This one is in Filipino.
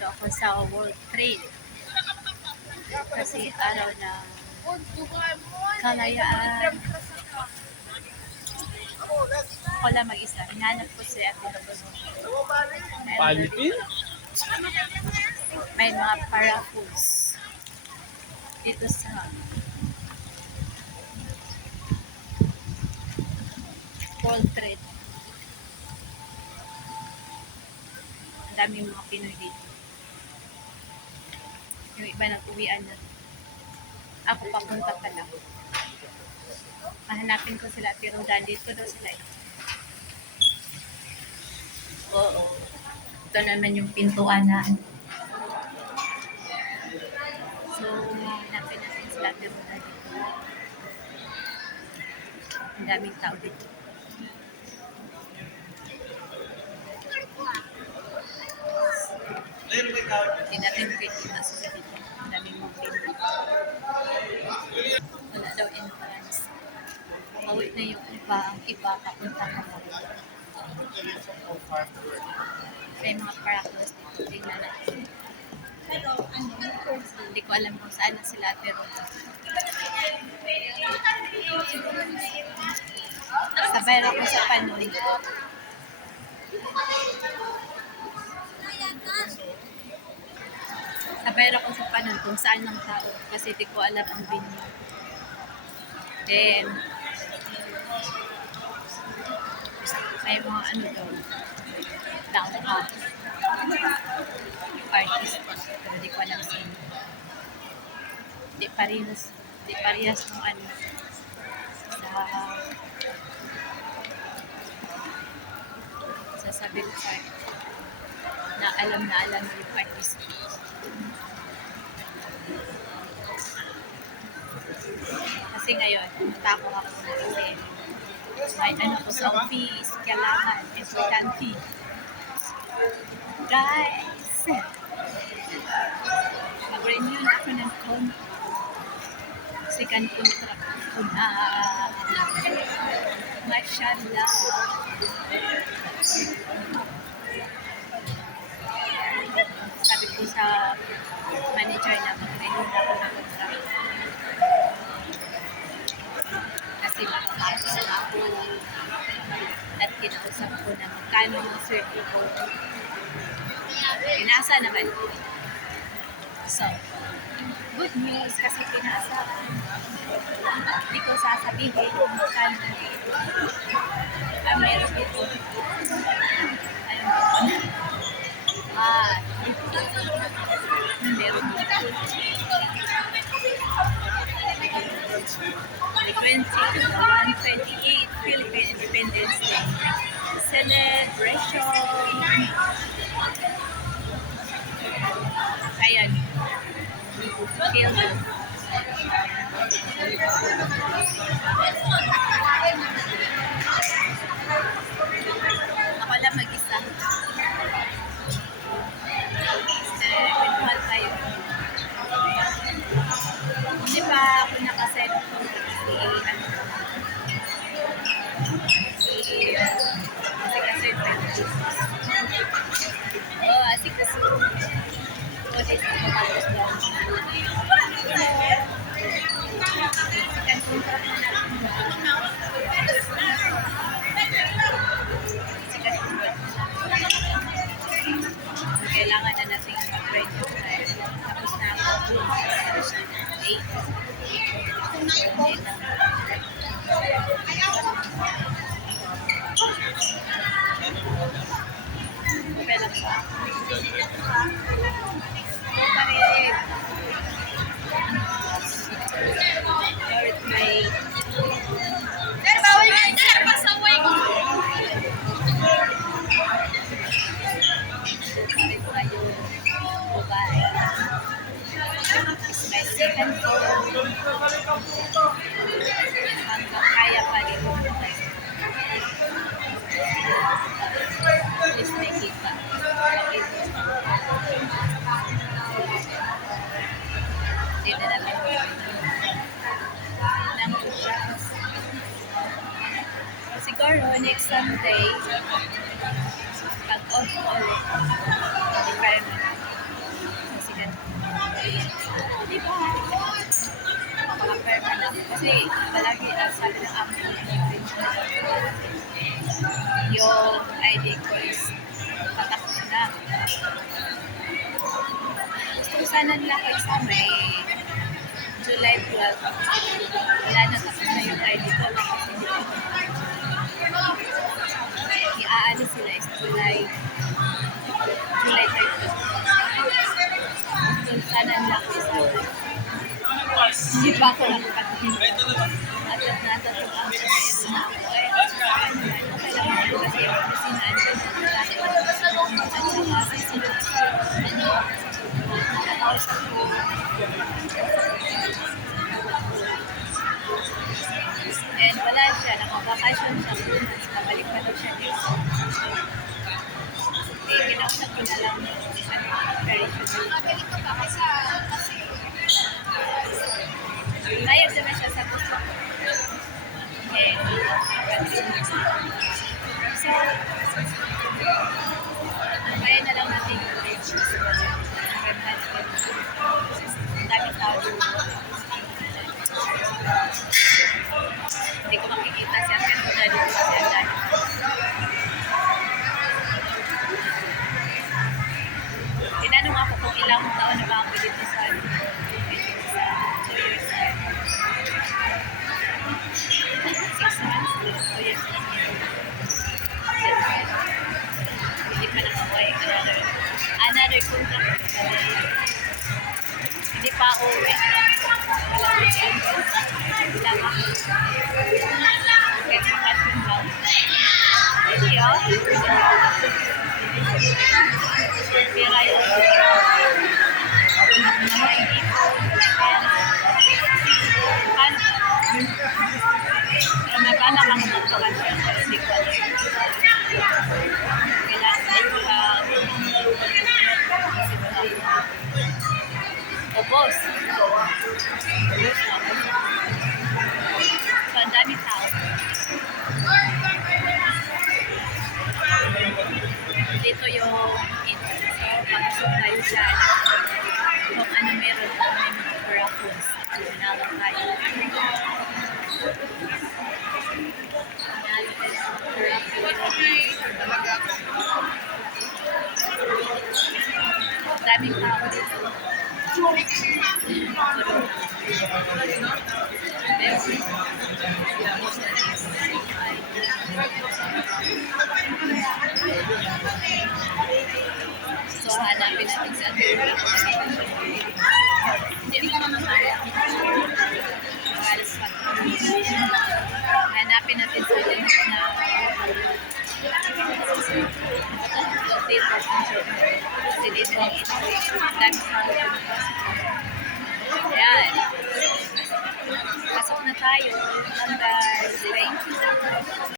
Nandito ako sa World Trade. Kasi araw na kalayaan. Ako lang mag-isa. Hinahanap ko si Ate Rose. Palipin? May mga para-foods dito sa World Trade. Ang daming mga Pinoy dito. Yung iba nag-uwian na. Ako papunta pa lang. Mahanapin ko sila. Pero dito daw sila. Oo. Ito naman yung pintuan na. So, mahanapin natin sila. Pero dito. Ang daming tao dito. Hindi natin pwede sila dito. Ang daming mga Pinoy. Wala daw entrance. Pauwi na yung iba, ang iba papunta ka na. May mga parables dito. Tingnan natin. Hindi ko alam kung saan na sila, pero sabay ako sa Panon. Sabay ako sa Panon kung saan ng tao kasi di ko alam ang venue. Then, may mga ano daw, downtown artist, pero di ko alam sino. Di parehas ng ano sa sabi ko sa na alam yung artist. Kasi ngayon, pumunta ako kasi may ano ko sa office, kailangan, importante. Guys! Mag-renew na ako ng second contract ko na. Mashallah. Sabi ko sa manager na mag-renew na ako ng contract. Kasi makapos na ako at kinausap ko na magkano yung swerte ko. Pinasa naman. So, good news kasi pinasa. Hindi ko sasabihin kung magkano na dito. Meron dito. Ayun dito. Meron dito. The 128th Philippine Independence Day celebration. Ayan. Ako lang mag-isa. Kwentuhan tayo. Hindi pa ako nakasend ko kasi kailangan na natin mag-register. Tapos na ako 8. Pelang siya. Second floor. Hanggang kaya pa rin. Please make it pa. Hindi na natin. Siguro next Sunday, pag-off ulit. Hindi pa rin. ID ko is patakot na. Gusto ko sana nila sa may July 12. Wala na, tapos na yung ID ko. Iaalis sila is July 30. So sana nila sa hindi pa ako nakakatingin. At natatong ako na ako kailangan ko kasi yung kusinaan ko at saka and wala siya, nakabakasyon siya 2 months, kabalik pa daw siya dito. Kinausap ko na lang operation. Layag naman siya sa gusto. So, kaya na lang natin yung rage. Daming tao. Hindi ko makikita siya pero na dito kasi ang dami. Tinanong ako kung ilang taon na ba ako dito sa 2 years. 6 months, 2 years. Hindi pa nakaway. Another contract. Hindi pa ako uwi. Wala ako. Kaya makasyon lang. Hindi oh. Pera yun. Paano? Pero may bala kang magpakan siya sa sikot. Kailangan ka Obos. So, ang dami tao. Dito yung so, pag-usap tayo dyan kung ano meron kung may mga paraffins. Nalong tayo. Daming tao dito. So, hanapin natin sa hindi ka naman kaya. Hanapin natin sa na dito. Kasi dito ang ito. Dami sa